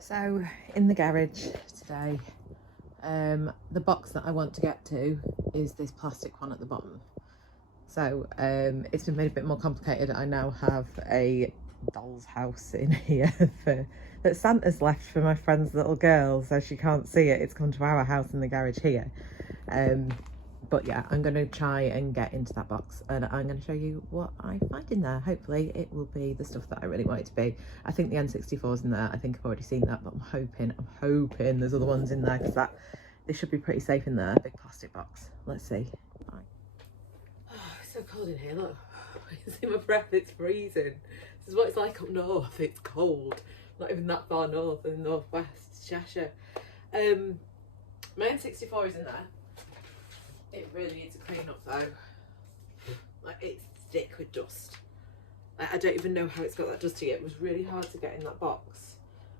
So in the garage today, the box that I want to get to is this plastic one at the bottom. So it's been made a bit more complicated. I now have a doll's house in here that Santa's left for my friend's little girl, so she can't see it. It's come to our house in the garage here. But yeah, I'm going to try and get into that box and I'm going to show you what I find in there. Hopefully it will be the stuff that I really want it to be. I think the N64 is in there. I think I've already seen that, but I'm hoping there's other ones in there, because they should be pretty safe in there. Big plastic box. Let's see. Right. Oh, it's so cold in here, look. I can see my breath, it's freezing. This is what it's like up north, it's cold. Not even that far north, in the northwest, Cheshire. My N64 is in there. It really needs a clean up though. Like, it's thick with dust. Like, I don't even know how it's got that dusty. It was really hard to get in that box.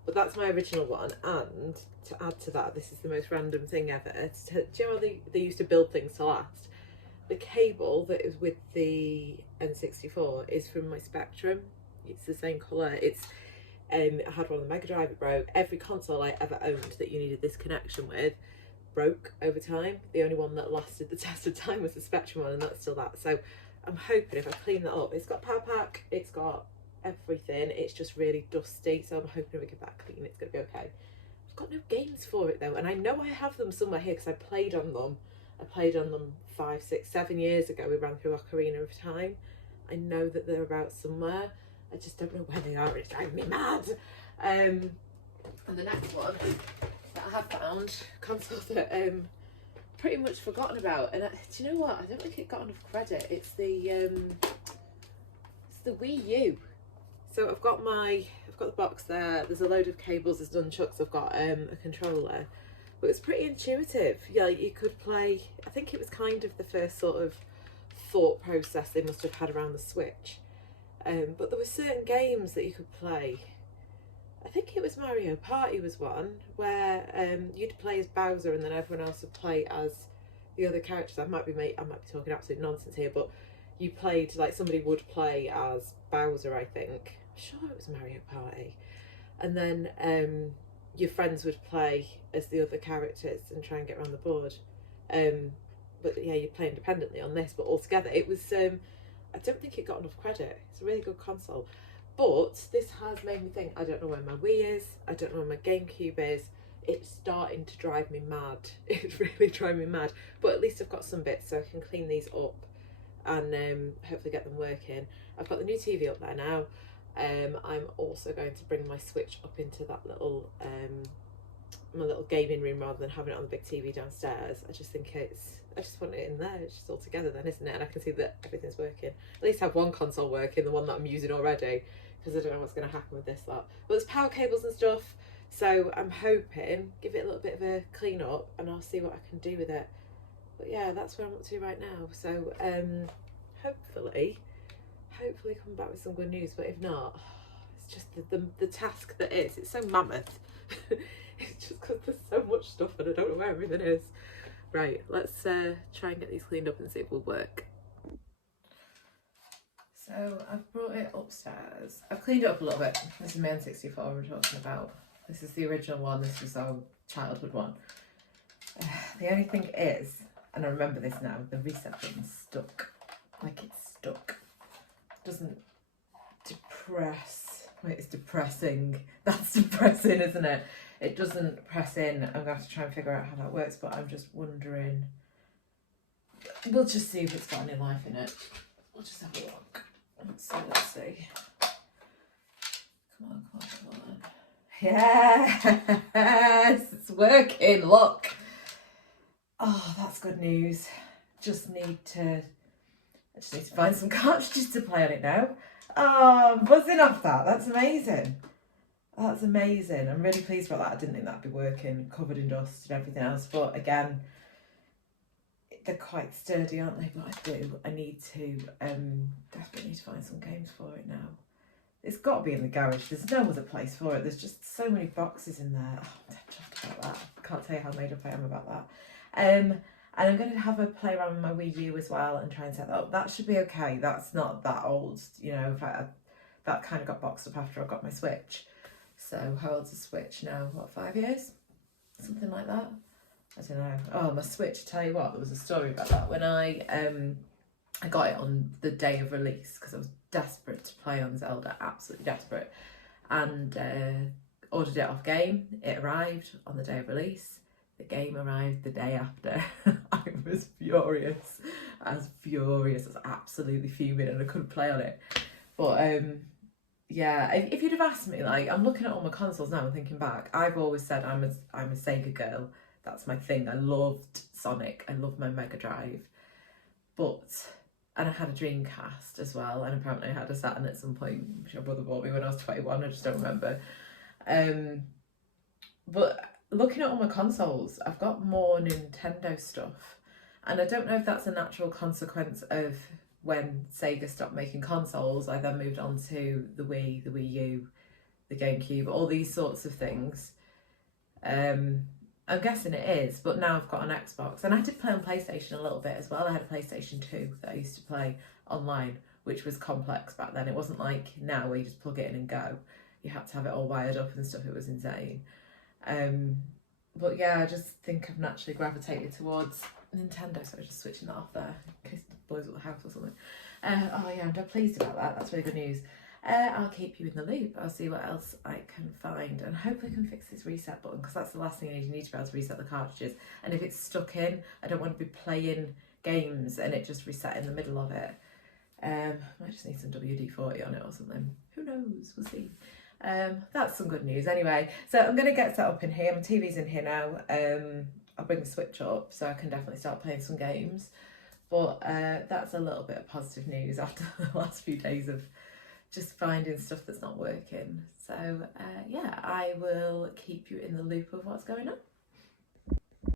But that's my original one, and to add to that, this is the most random thing ever. Do you know how they used to build things to last? The cable that is with the N64 is from my Spectrum. It's the same colour. It's I had one on the Mega Drive, it broke. Every console I ever owned that you needed this connection with broke over time. The only one that lasted the test of time was the Spectrum one, and that's still that. So I'm hoping if I clean that up, it's got power pack, it's got everything, it's just really dusty, so I'm hoping if we get that clean it's going to be okay. I've got no games for it though, and I know I have them somewhere here because I played on them 5, 6, 7 years ago. We ran through Ocarina of Time. I know that they're about somewhere, I just don't know where they are. It's driving me mad. And the next one that I have found, console that pretty much forgotten about, and do you know what, I don't think it got enough credit. It's the Wii U. So I've got the box there, there's a load of cables, there's nunchucks, I've got a controller, but it's pretty intuitive. Yeah, you could play, I think it was kind of the first sort of thought process they must have had around the Switch, but there were certain games that you could play. I think it was Mario Party was one where you'd play as Bowser and then everyone else would play as the other characters. I might be talking absolute nonsense here, but you played, like, somebody would play as Bowser, I think. I'm sure it was Mario Party. And then your friends would play as the other characters and try and get around the board. But yeah, you play independently on this, but altogether it was, I don't think it got enough credit. It's a really good console. But this has made me think, I don't know where my Wii is, I don't know where my GameCube is. It's starting to drive me mad. It's really driving me mad. But at least I've got some bits so I can clean these up and hopefully get them working. I've got the new TV up there now. I'm also going to bring my Switch up into that little my little gaming room rather than having it on the big TV downstairs. I just want it in there. It's just all together then, isn't it? And I can see that everything's working. At least have one console working, the one that I'm using already, because I don't know what's going to happen with this lot. But there's power cables and stuff, so I'm hoping, give it a little bit of a clean up and I'll see what I can do with it. But yeah, that's where I'm up to right now. So hopefully come back with some good news, but if not, it's just the task that is. It's so mammoth. It's just because there's so much stuff and I don't know where everything is. Right, let's try and get these cleaned up and see if it will work. So I've brought it upstairs. I've cleaned it up a little bit. This is my N64 we're talking about. This is the original one. This is our childhood one. The only thing is, and I remember this now, the reset button's stuck. Like, it's stuck. Doesn't depress. Wait, it's depressing. That's depressing, isn't it? It doesn't press in. I'm going to have to try and figure out how that works, but I'm just wondering. We'll just see if it's got any life in it. We'll just have a look. Let's see. Come on. Yes, it's working, look. Oh, that's good news. I just need to find some cartridges to play on it now. Oh, I'm buzzing off that. That's amazing. That's amazing. I'm really pleased about that. I didn't think that'd be working, covered in dust and everything else. But again, they're quite sturdy, aren't they? But I need to desperately need to find some games for it now. It's got to be in the garage. There's no other place for it. There's just so many boxes in there. Oh, I'm chuffed about that. I can't tell you how made up I am about that. And I'm going to have a play around with my Wii U as well and try and set that up. That should be okay. That's not that old, you know. That kind of got boxed up after I got my Switch. So how old's the Switch now? What, 5 years? Something like that? I don't know. Oh, my Switch, tell you what, there was a story about that. When I got it on the day of release because I was desperate to play on Zelda, absolutely desperate, and ordered it off Game. It arrived on the day of release. The game arrived the day after. I was furious. I was absolutely fuming, and I couldn't play on it. But yeah, if you'd have asked me, like, I'm looking at all my consoles now and thinking back, I've always said I'm a Sega girl. That's my thing. I loved Sonic. I loved my Mega Drive. And I had a Dreamcast as well, and apparently I had a Saturn at some point, which my brother bought me when I was 21, I just don't remember. But looking at all my consoles, I've got more Nintendo stuff, and I don't know if that's a natural consequence of when Sega stopped making consoles. I then moved on to the Wii, the Wii U, the GameCube, all these sorts of things. I'm guessing it is, but now I've got an Xbox, and I did play on PlayStation a little bit as well. I had a PlayStation 2 that I used to play online, which was complex back then. It wasn't like now where you just plug it in and go. You had to have it all wired up and stuff. It was insane. But yeah, I just think I've naturally gravitated towards Nintendo, so I'm just switching that off there in case it blows up the house or something. Oh yeah, I'm pleased about that. That's really good news. I'll keep you in the loop. I'll see what else I can find, and hopefully I can fix this reset button, because that's the last thing you need. You need to be able to reset the cartridges, and if it's stuck in, I don't want to be playing games and it just reset in the middle of it. Might just need some WD-40 on it or something. Who knows? We'll see. That's some good news anyway. So I'm going to get set up in here. My TV's in here now. I'll bring the Switch up so I can definitely start playing some games. But that's a little bit of positive news after the last few days of just finding stuff that's not working. So yeah, I will keep you in the loop of what's going on.